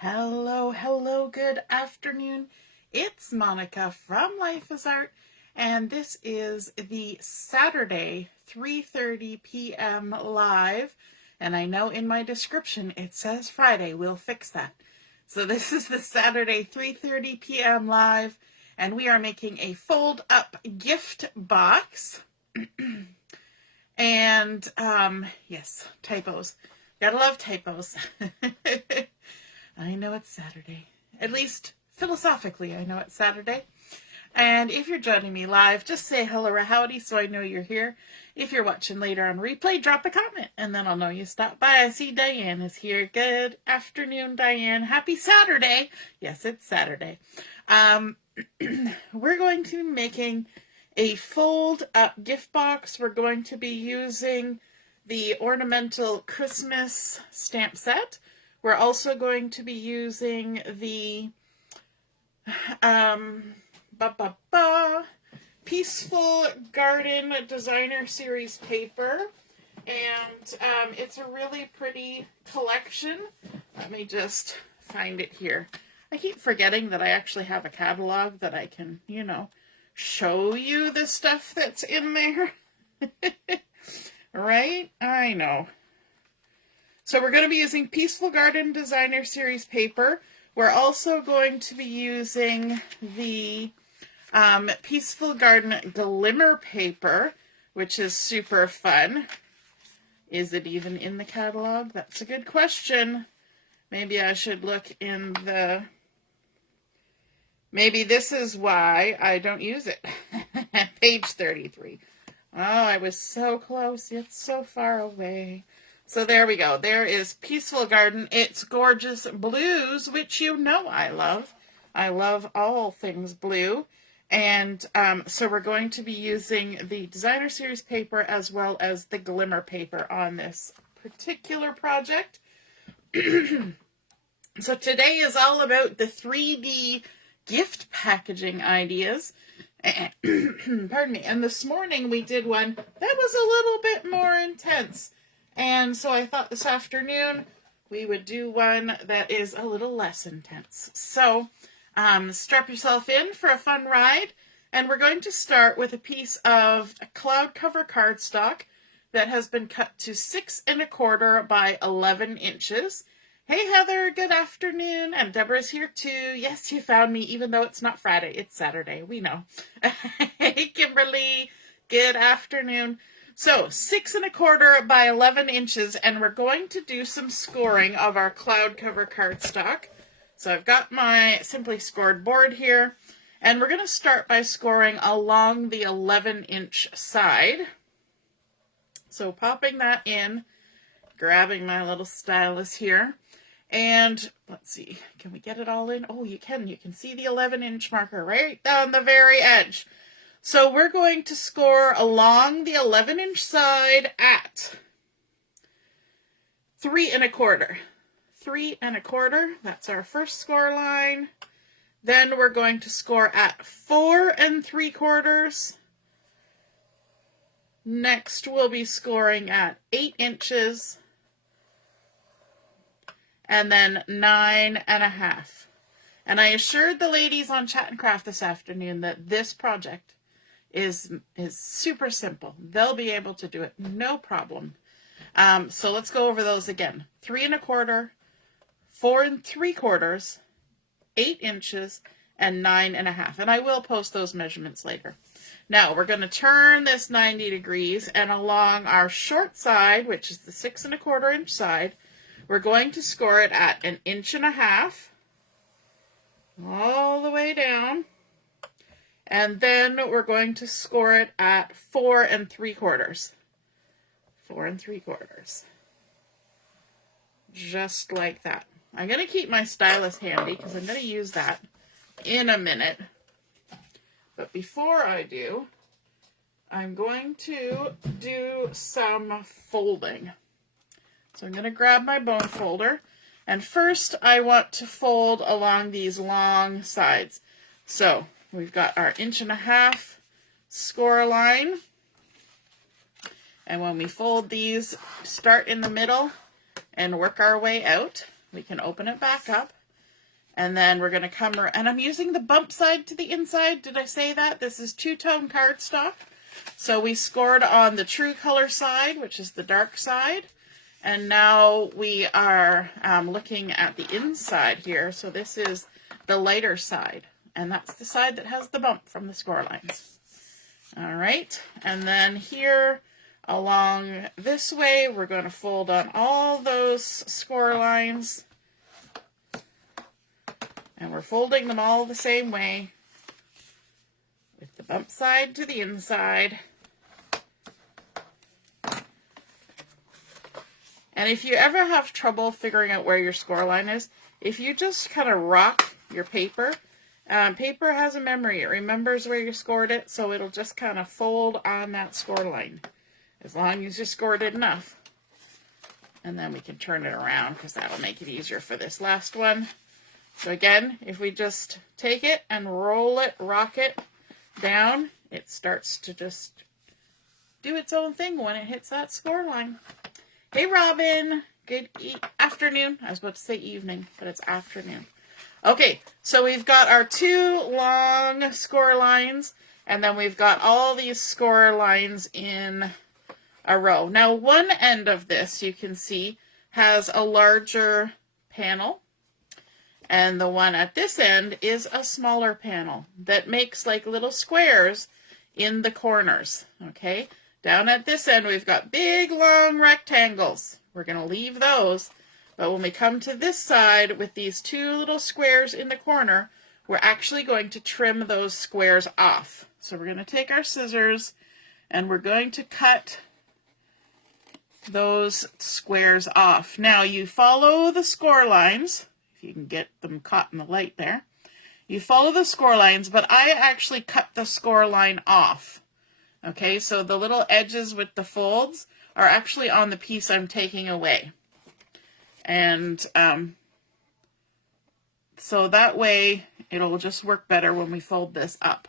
Hello, hello, good afternoon. It's Monica from Life is Art, and this is the Saturday 3:30 p.m. live. And I know in my description it says Friday. We'll fix that. So this is the Saturday 3:30 p.m. live, and we are making a fold-up gift box. And yes, typos. Gotta love typos. I know it's Saturday. At least philosophically, I know it's Saturday. And if you're joining me live, just say hello or howdy so I know you're here. If you're watching later on replay, drop a comment and then I'll know you stopped by. I see Diane is here. Good afternoon, Diane. Happy Saturday. Yes, it's Saturday. We're going to be making a fold-up gift box. We're going to be using the Ornamental Christmas stamp set. We're also going to be using the Peaceful Garden Designer Series paper. And it's a really pretty collection. Let me just find it here. I keep forgetting that I actually have a catalog that I can, show you the stuff that's in there. Right? I know. So we're going to be using Peaceful Garden Designer Series paper. We're also going to be using the Peaceful Garden Glimmer paper, which is super fun. Is it even in the catalog? That's a good question. Maybe I should look in the... Maybe this is why I don't use it. Page 33. Oh, I was so close, yet so far away. So there we go. There is Peaceful Garden. It's gorgeous blues, which you know I love. I love all things blue. And so we're going to be using the Designer Series paper as well as the Glimmer paper on this particular project. So today is all about the 3D gift packaging ideas. Pardon me. And this morning we did one that was a little bit more intense. And so I thought this afternoon we would do one that is a little less intense. So strap yourself in for a fun ride. And we're going to start with a piece of cloud cover cardstock that has been cut to 6 1/4 by 11 inches. Hey Heather, good afternoon. And Deborah's here too. Yes, you found me even though it's not Friday, it's Saturday. We know. Hey Kimberly, good afternoon. So 6 1/4 by 11 inches, and we're going to do some scoring of our cloud cover cardstock. So I've got my Simply Scored board here, and we're going to start by scoring along the 11-inch side. So popping that in, grabbing my little stylus here, and let's see, can we get it all in? Oh, you can. You can see the 11-inch marker right down the very edge. So we're going to score along the 11-inch side at 3 1/4. 3 1/4, that's our first score line. Then we're going to score at 4 3/4. Next we'll be scoring at 8 inches. And then 9 1/2. And I assured the ladies on Chat and Craft this afternoon that this project is super simple. They'll be able to do it, no problem. So let's go over those again. 3 1/4, 4 3/4, 8 inches, and 9 1/2. And I will post those measurements later. Now we're going to turn this 90 degrees, and along our short side, which is the 6 1/4 inch side, we're going to score it at 1 1/2 inches, all the way down. And then we're going to score it at 4 3/4. 4 3/4. Just like that. I'm going to keep my stylus handy because I'm going to use that in a minute. But before I do, I'm going to do some folding. So I'm going to grab my bone folder. And first I want to fold along these long sides. So we've got our 1 1/2 inch score line. And when we fold these, start in the middle and work our way out. We can open it back up And then we're going to come around, and I'm using the bump side to the inside. Did I say that? This is two-tone cardstock. So we scored on the true color side, which is the dark side. And now we are looking at the inside here. So this is the lighter side. And that's the side that has the bump from the score lines. All right. And then here along this way, we're going to fold on all those score lines. And we're folding them all the same way with the bump side to the inside. And if you ever have trouble figuring out where your score line is, if you just kind of rock your paper, paper has a memory. It remembers where you scored it, so it'll just kind of fold on that score line, as long as you scored it enough. And then we can turn it around, because that'll make it easier for this last one. So again, if we just take it and roll it, rock it down, it starts to just do its own thing when it hits that score line. Hey, Robin. Good afternoon. I was about to say evening, but it's afternoon. Okay, so we've got our two long score lines, and then we've got all these score lines in a row. Now, one end of this, you can see, has a larger panel, and the one at this end is a smaller panel that makes like little squares in the corners, okay? Down at this end, we've got big, long rectangles. We're going to leave those. But when we come to this side with these two little squares in the corner, we're actually going to trim those squares off. So we're going to take our scissors and we're going to cut those squares off. Now, you follow the score lines, if you can get them caught in the light there. You follow the score lines, but I actually cut the score line off. Okay, so the little edges with the folds are actually on the piece I'm taking away. And so that way it'll just work better when we fold this up.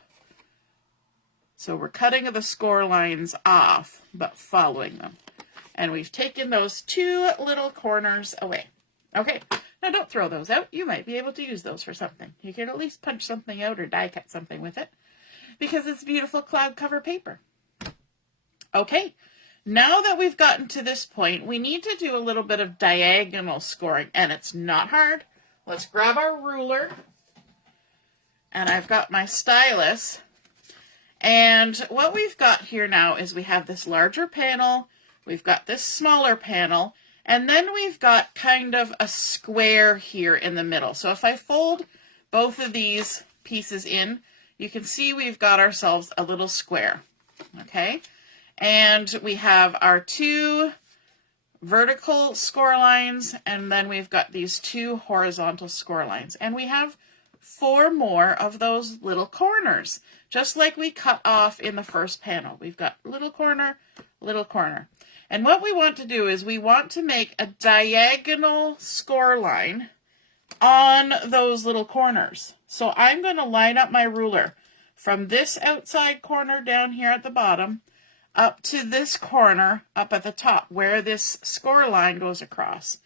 So we're cutting the score lines off, but following them. And we've taken those two little corners away. Okay, now don't throw those out. You might be able to use those for something. You can at least punch something out or die cut something with it, because it's beautiful cloud cover paper. Okay, now that we've gotten to this point, we need to do a little bit of diagonal scoring, and it's not hard. Let's grab our ruler, and I've got my stylus, and what we've got here now is we have this larger panel, we've got this smaller panel, and then we've got kind of a square here in the middle. So if I fold both of these pieces in, you can see we've got ourselves a little square, okay? And we have our two vertical score lines, and then we've got these two horizontal score lines. And we have 4 more of those little corners, just like we cut off in the first panel. We've got little corner, little corner. And what we want to do is we want to make a diagonal score line on those little corners. So I'm going to line up my ruler from this outside corner down here at the bottom up to this corner up at the top where this score line goes across.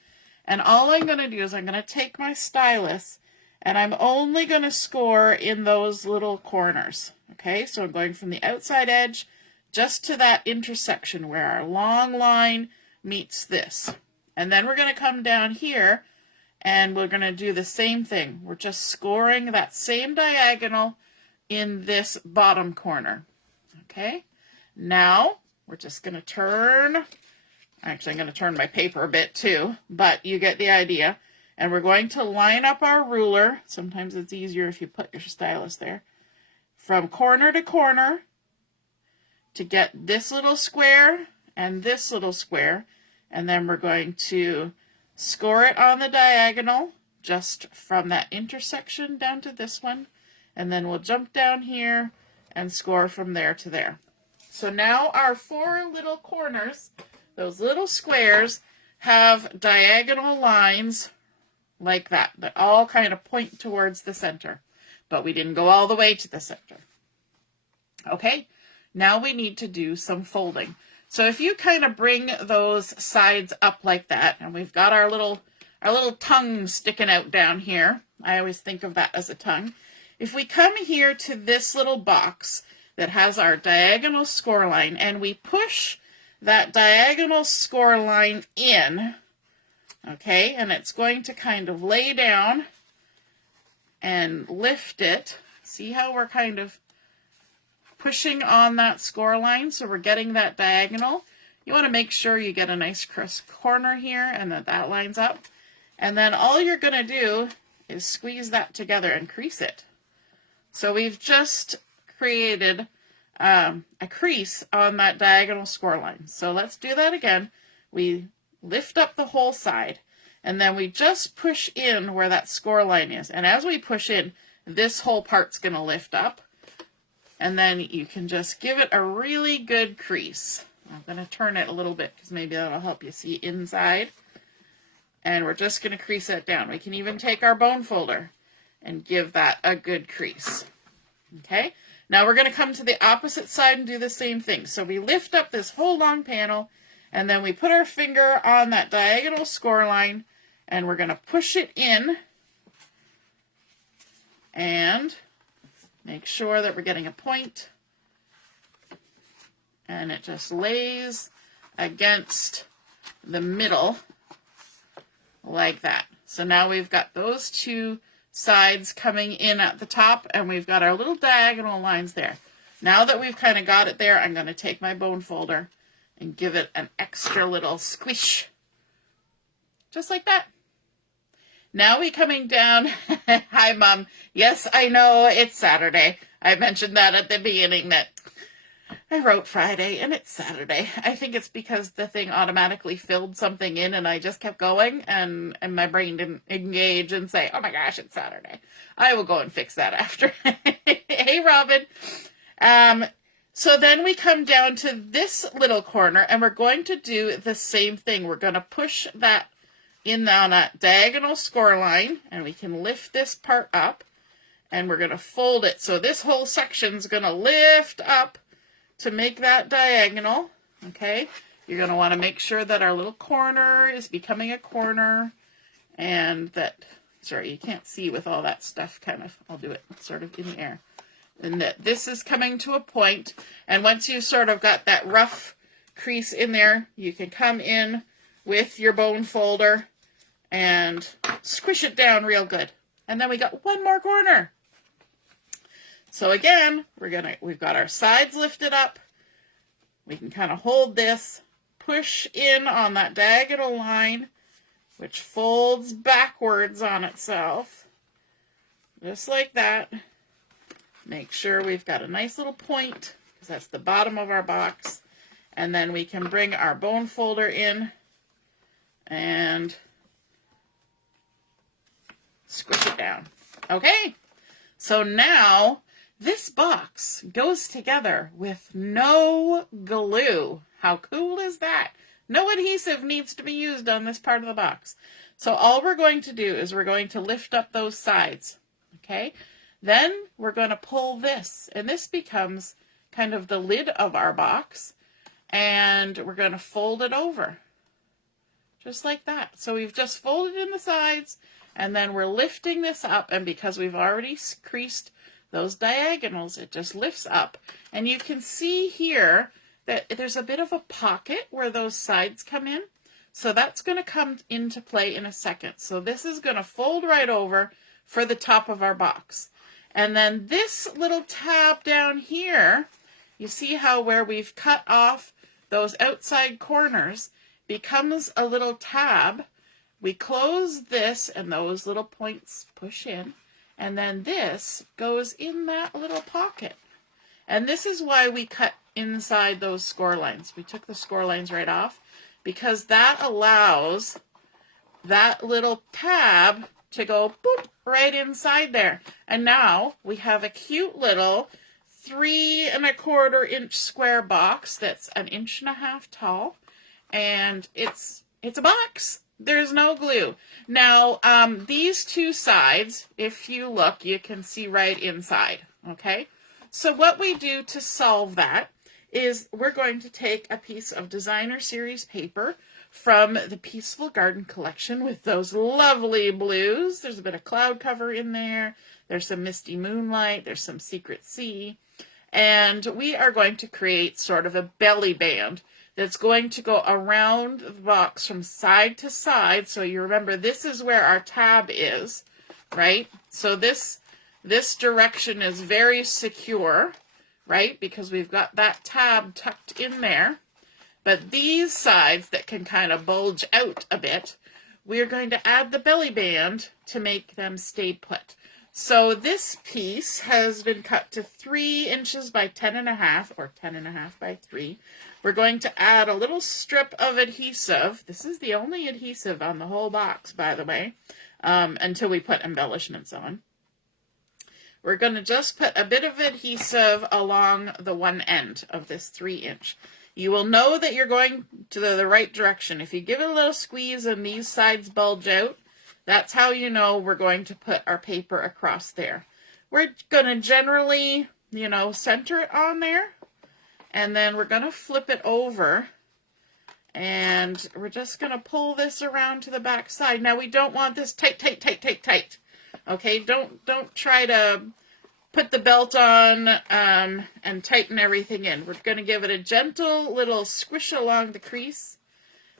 And all I'm going to do is I'm going to take my stylus and I'm only going to score in those little corners. Okay, so I'm going from the outside edge just to that intersection where our long line meets this. And then we're going to come down here and we're going to do the same thing. We're just scoring that same diagonal in this bottom corner. Okay, now we're just going to turn. Actually, I'm going to turn my paper a bit too, but you get the idea. And we're going to line up our ruler. Sometimes it's easier if you put your stylus there. From corner to corner to get this little square and this little square. And then we're going to score it on the diagonal just from that intersection down to this one. And then we'll jump down here and score from there to there. So now our 4 little corners, those little squares, have diagonal lines like that all kind of point towards the center. But we didn't go all the way to the center. Okay, now we need to do some folding. So if you kind of bring those sides up like that, and we've got our little little tongue sticking out down here. I always think of that as a tongue. If we come here to this little box that has our diagonal score line and we push that diagonal score line in, okay, and it's going to kind of lay down and lift it. See how we're kind of pushing on that score line, so we're getting that diagonal. You want to make sure you get a nice crisp corner here and that lines up. And then all you're going to do is squeeze that together and crease it. So we've just created a crease on that diagonal score line. So let's do that again. We lift up the whole side, and then we just push in where that score line is. And as we push in, this whole part's going to lift up. And then you can just give it a really good crease. I'm going to turn it a little bit because maybe that'll help you see inside. And we're just going to crease it down. We can even take our bone folder and give that a good crease. Okay, now we're going to come to the opposite side and do the same thing. So we lift up this whole long panel, and then we put our finger on that diagonal score line, and we're going to push it in and make sure that we're getting a point, and it just lays against the middle like that. So now we've got those two sides coming in at the top, and we've got our little diagonal lines there. Now that we've kind of got it there, I'm going to take my bone folder and give it an extra little squish. Just like that. Now we coming down. Hi, Mom. Yes, I know it's Saturday. I mentioned that at the beginning that I wrote Friday and it's Saturday. I think it's because the thing automatically filled something in and I just kept going and my brain didn't engage and say, oh my gosh, it's Saturday. I will go and fix that after. Hey, Robin. So then we come down to this little corner and we're going to do the same thing. We're going to push that in on that diagonal score line, and we can lift this part up, and we're going to fold it. So this whole section's going to lift up to make that diagonal, okay? You're going to want to make sure that our little corner is becoming a corner, and that, sorry, you can't see with all that stuff kind of, I'll do it sort of in the air. And that this is coming to a point, and once you sort of got that rough crease in there, you can come in with your bone folder and squish it down real good. And then we got one more corner. So again, we've got our sides lifted up. We can kind of hold this, push in on that diagonal line, which folds backwards on itself. Just like that. Make sure we've got a nice little point, because that's the bottom of our box. And then we can bring our bone folder in and squish it down. Okay, so now this box goes together with no glue. How cool is that? No adhesive needs to be used on this part of the box. So all we're going to do is we're going to lift up those sides. Okay, then we're going to pull this, and this becomes kind of the lid of our box, and we're going to fold it over. Just like that. So we've just folded in the sides, and then we're lifting this up, and because we've already creased those diagonals, it just lifts up. And you can see here that there's a bit of a pocket where those sides come in. So that's going to come into play in a second. So this is going to fold right over for the top of our box. And then this little tab down here, you see how where we've cut off those outside corners becomes a little tab. We close this and those little points push in, and then this goes in that little pocket. And this is why we cut inside those score lines. We took the score lines right off because that allows that little tab to go boop right inside there. And now we have a cute little 3 1/4 inch square box that's 1.5 inches tall, and it's a box. There's no glue. Now, these two sides, if you look, you can see right inside, okay? So what we do to solve that is we're going to take a piece of designer series paper from the Peaceful Garden collection with those lovely blues. There's a bit of cloud cover in there. There's some misty moonlight. There's some secret sea. And we are going to create sort of a belly band that's going to go around the box from side to side. So you remember this is where our tab is, right? So this direction is very secure, right? Because we've got that tab tucked in there. But these sides that can kind of bulge out a bit, we're going to add the belly band to make them stay put. So this piece has been cut to 3 inches by 10.5 or 10.5 by 3. We're going to add a little strip of adhesive. This is the only adhesive on the whole box, by the way, until we put embellishments on. We're going to just put a bit of adhesive along the one end of this 3-inch. You will know that you're going to the right direction. If you give it a little squeeze and these sides bulge out, that's how you know we're going to put our paper across there. We're going to generally, center it on there. And then we're going to flip it over. And we're just going to pull this around to the back side. Now, we don't want this tight. Okay, don't try to put the belt on and tighten everything in. We're going to give it a gentle little squish along the crease.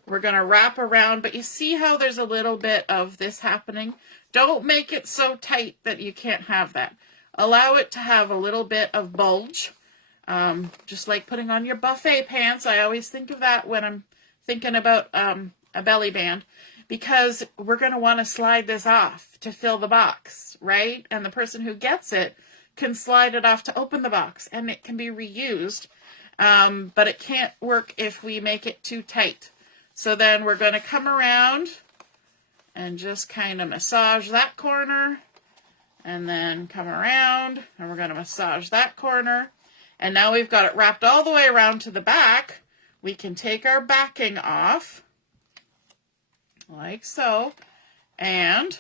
We're going to wrap around, but you see how there's a little bit of this happening? Don't make it so tight that you can't have that. Allow it to have a little bit of bulge, just like putting on your buffet pants. I always think of that when I'm thinking about a belly band, because we're going to want to slide this off to fill the box, right? And the person who gets it can slide it off to open the box, and it can be reused, but it can't work if we make it too tight. So then we're going to come around and just kind of massage that corner, and then come around, and we're going to massage that corner. And now we've got it wrapped all the way around to the back. We can take our backing off, like so, and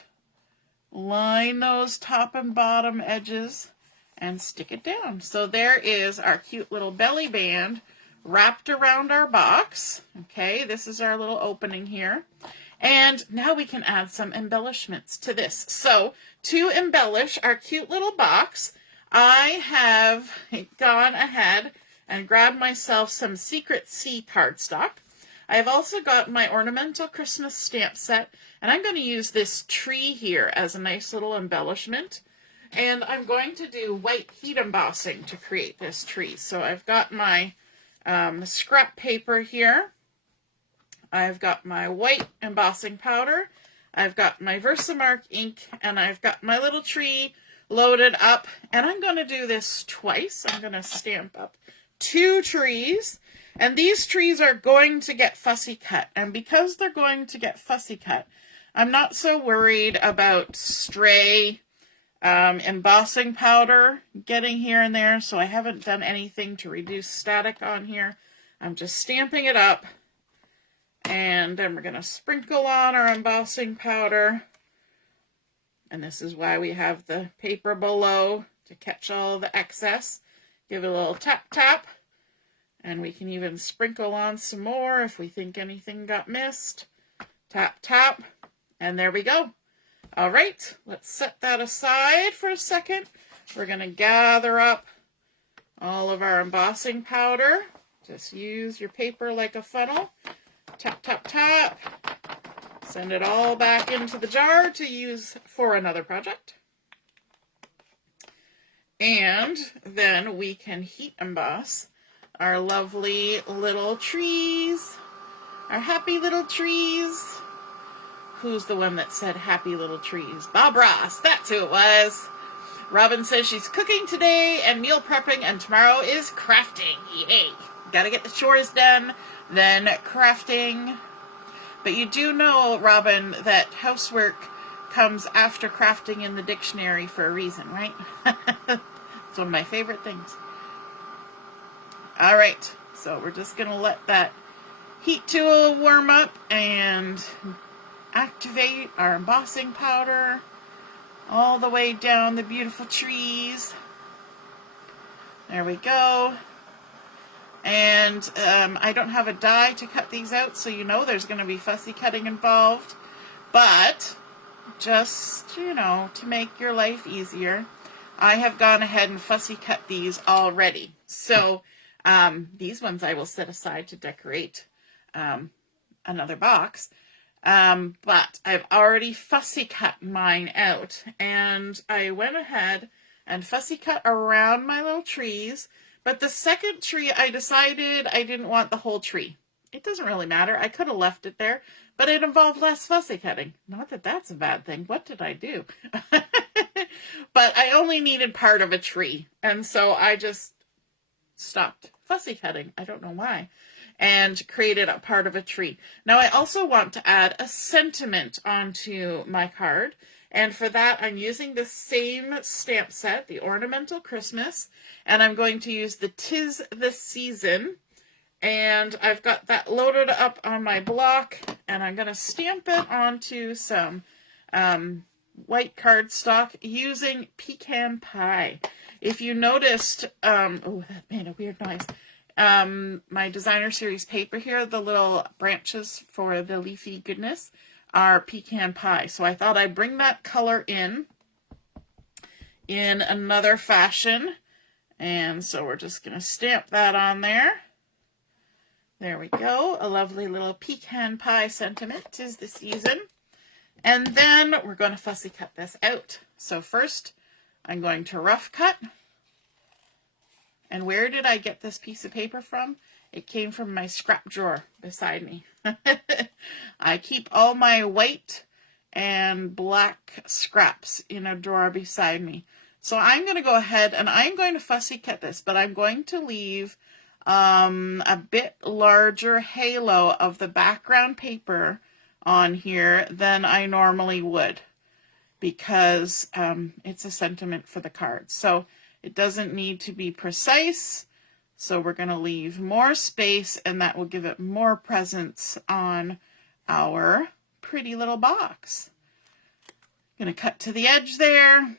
line those top and bottom edges and stick it down. So there is our cute little belly band wrapped around our box. Okay, this is our little opening here. And now we can add some embellishments to this. So to embellish our cute little box, I have gone ahead and grabbed myself some Secret Sea cardstock. I've also got my Ornamental Christmas stamp set, and I'm going to use this tree here as a nice little embellishment. And I'm going to do white heat embossing to create this tree. So I've got my scrap paper here. I've got my white embossing powder. I've got my Versamark ink, and I've got my little tree loaded up. And I'm going to do this twice. I'm going to stamp up 2 trees. And these trees are going to get fussy cut. And because they're going to get fussy cut, I'm not so worried about stray embossing powder getting here and there. So I haven't done anything to reduce static on here. I'm just stamping it up. And then we're going to sprinkle on our embossing powder. And this is why we have the paper below, to catch all the excess. Give it a little tap tap. And we can even sprinkle on some more if we think anything got missed. Tap tap. And there we go. All right, let's set that aside for a second. We're going to gather up all of our embossing powder. Just use your paper like a funnel. Tap, tap, tap. Send it all back into the jar to use for another project. And then we can heat emboss our lovely little trees. Our happy little trees. Who's the one that said happy little trees? Bob Ross, that's who it was. Robin says she's cooking today and meal prepping, and tomorrow is crafting. Yay. Gotta get the chores done, then crafting. But you do know, Robin, that housework comes after crafting in the dictionary for a reason, right? It's one of my favorite things. All right, so we're just going to let that heat tool warm up and activate our embossing powder all the way down the beautiful trees. There we go. And I don't have a die to cut these out, so you know there's going to be fussy cutting involved. But just, you know, to make your life easier, I have gone ahead and fussy cut these already. So these ones I will set aside to decorate another box. But I've already fussy cut mine out, and I went ahead and fussy cut around my little trees. But the second tree, I decided I didn't want the whole tree. It doesn't really matter. I could have left it there, but it involved less fussy cutting. Not that that's a bad thing. What did I do? But I only needed part of a tree, and so I just stopped fussy cutting. I don't know why. And created a part of a tree. Now I also want to add a sentiment onto my card. And for that, I'm using the same stamp set, the Ornamental Christmas, and I'm going to use the 'Tis the Season. And I've got that loaded up on my block, and I'm going to stamp it onto some white cardstock using Pecan pie. If you noticed, oh, that made a weird noise. My designer series paper here, the little branches for the leafy goodness are pecan pie. So I thought I'd bring that color in another fashion. And so we're just going to stamp that on there. There we go. A lovely little pecan pie sentiment. 'Tis the season. And then we're going to fussy cut this out. So first I'm going to rough cut. And where did I get this piece of paper from? It came from my scrap drawer beside me. I keep all my white and black scraps in a drawer beside me. So I'm going to go ahead and I'm going to fussy cut this, but I'm going to leave a bit larger halo of the background paper on here than I normally would, because it's a sentiment for the card. So it doesn't need to be precise. So we're going to leave more space, and that will give it more presence on our pretty little box. I'm going to cut to the edge there,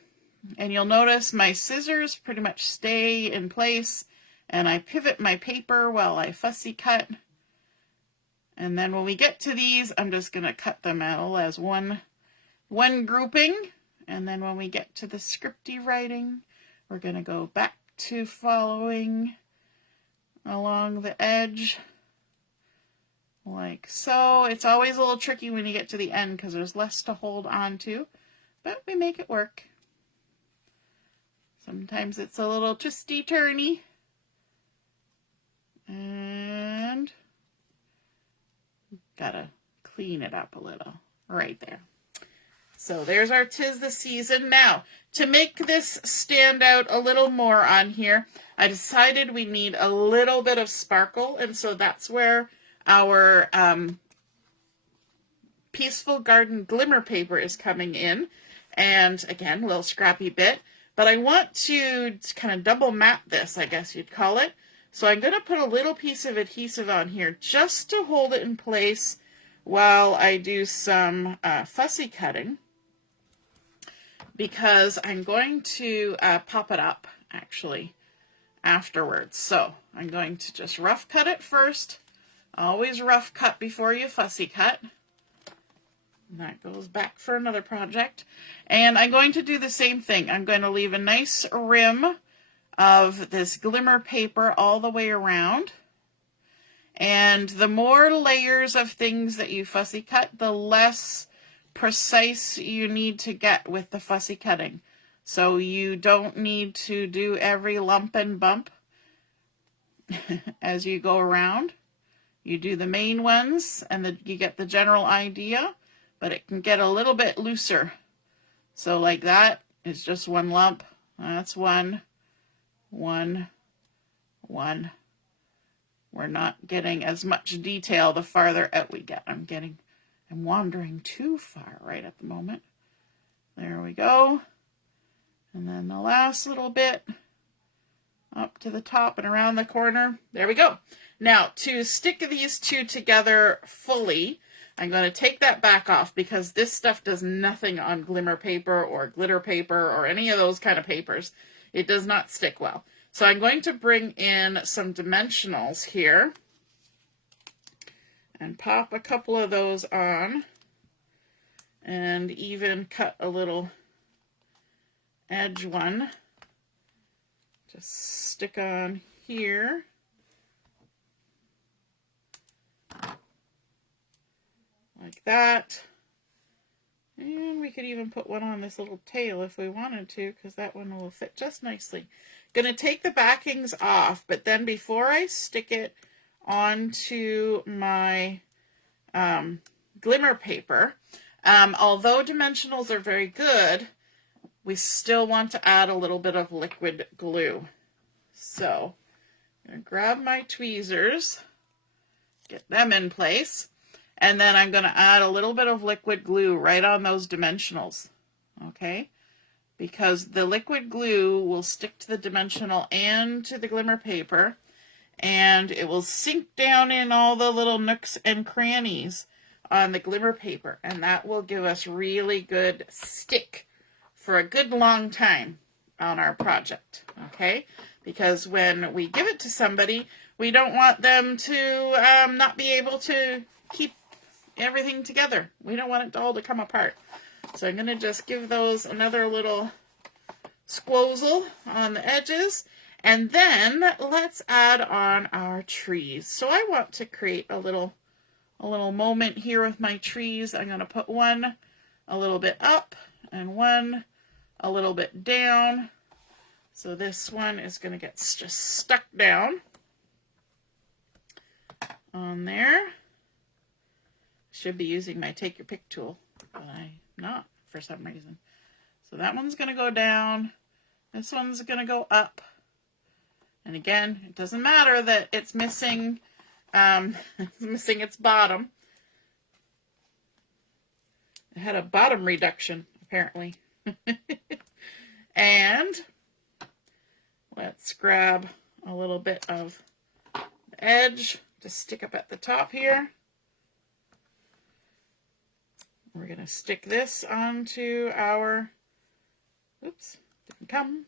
and you'll notice my scissors pretty much stay in place, and I pivot my paper while I fussy cut. And then when we get to these, I'm just going to cut them out as one grouping. And then when we get to the scripty writing, we're going to go back to following along the edge like so. It's always a little tricky when you get to the end because there's less to hold on to, but we make it work. Sometimes it's a little twisty-turny. And gotta clean it up a little right there. So there's our 'Tis the Season. Now, to make this stand out a little more on here, I decided we need a little bit of sparkle, and so that's where our Peaceful Garden Glimmer paper is coming in. And again, a little scrappy bit, but I want to kind of double mat this, I guess you'd call it. So I'm going to put a little piece of adhesive on here just to hold it in place while I do some fussy cutting, because I'm going to pop it up actually afterwards. So I'm going to just rough cut it first. Always rough cut before you fussy cut. And that goes back for another project. And I'm going to do the same thing. I'm going to leave a nice rim of this glimmer paper all the way around. And the more layers of things that you fussy cut, the less precise you need to get with the fussy cutting. So you don't need to do every lump and bump as you go around. You do the main ones and you get the general idea, but it can get a little bit looser. So like that is just one lump. That's one. We're not getting as much detail the farther out we get. I'm wandering too far right at the moment. There we go. And then the last little bit up to the top and around the corner. There we go. Now, to stick these two together fully, I'm going to take that back off because this stuff does nothing on glimmer paper or glitter paper or any of those kind of papers. It does not stick well. So I'm going to bring in some dimensionals here and pop a couple of those on, and even cut a little edge one. Just stick on here. Like that. And we could even put one on this little tail if we wanted to, because that one will fit just nicely. Gonna take the backings off, but then before I stick it onto my glimmer paper, although dimensionals are very good, we still want to add a little bit of liquid glue. So I'm gonna grab my tweezers, get them in place, and then I'm going to add a little bit of liquid glue right on those dimensionals, okay? Because the liquid glue will stick to the dimensional and to the glimmer paper, and it will sink down in all the little nooks and crannies on the glimmer paper, and that will give us really good stick for a good long time on our project, okay? Because when we give it to somebody, we don't want them to not be able to keep everything together. We don't want it all to come apart. So I'm going to just give those another little squozzle on the edges. And then let's add on our trees. So I want to create a little moment here with my trees. I'm going to put one a little bit up and one a little bit down. So this one is going to get just stuck down on there. Should be using my take your pick tool, but I'm not for some reason. So that one's going to go down. This one's going to go up. And again, it doesn't matter that it's missing, its bottom. It had a bottom reduction, apparently. And let's grab a little bit of the edge to stick up at the top here. We're going to stick this onto our, oops, didn't come,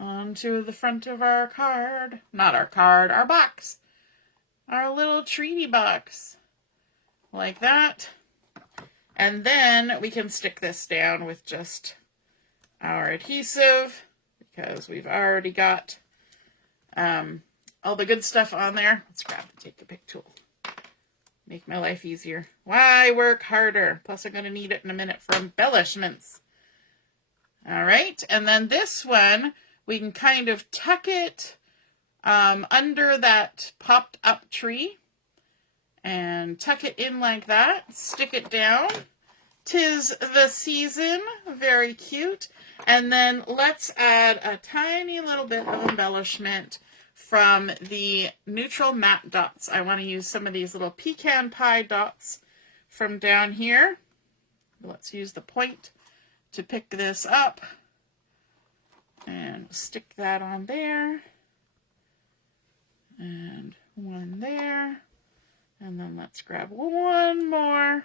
onto the front of our card. Not our card, our box. Our little treaty box. Like that. And then we can stick this down with just our adhesive, because we've already got all the good stuff on there. Let's grab the take a pick tool. Make my life easier. Why work harder? Plus I'm going to need it in a minute for embellishments. All right, and then this one, we can kind of tuck it under that popped up tree and tuck it in like that. Stick it down. 'Tis the season. Very cute. And then let's add a tiny little bit of embellishment from the neutral matte dots. I want to use some of these little pecan pie dots from down here. Let's use the point to pick this up and stick that on there, and one there, and then let's grab one more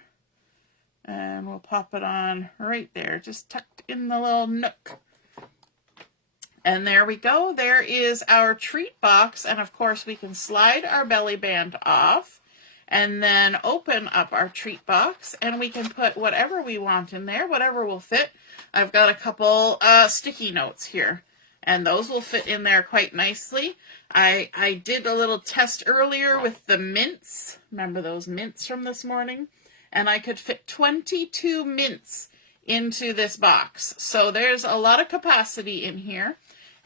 and we'll pop it on right there, just tucked in the little nook. And there we go. There is our treat box. And of course we can slide our belly band off and then open up our treat box, and we can put whatever we want in there, whatever will fit. I've got a couple sticky notes here, and those will fit in there quite nicely. I did a little test earlier with the mints. Remember those mints from this morning? And I could fit 22 mints into this box. So there's a lot of capacity in here.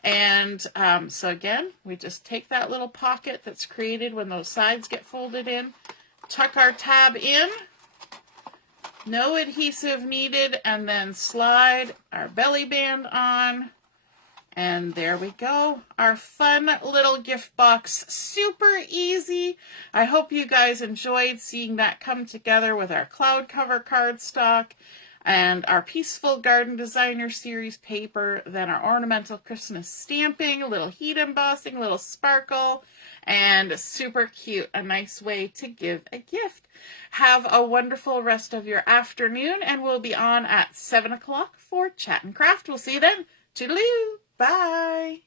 And so again, we just take that little pocket that's created when those sides get folded in, tuck our tab in, no adhesive needed, and then slide our belly band on. And there we go, our fun little gift box, super easy. I hope you guys enjoyed seeing that come together with our cloud cover cardstock and our Peaceful Garden Designer Series paper, then our Ornamental Christmas stamping, a little heat embossing, a little sparkle, and super cute, a nice way to give a gift. Have a wonderful rest of your afternoon, and we'll be on at 7 o'clock for Chat and Craft. We'll see you then. Toodaloo! Bye!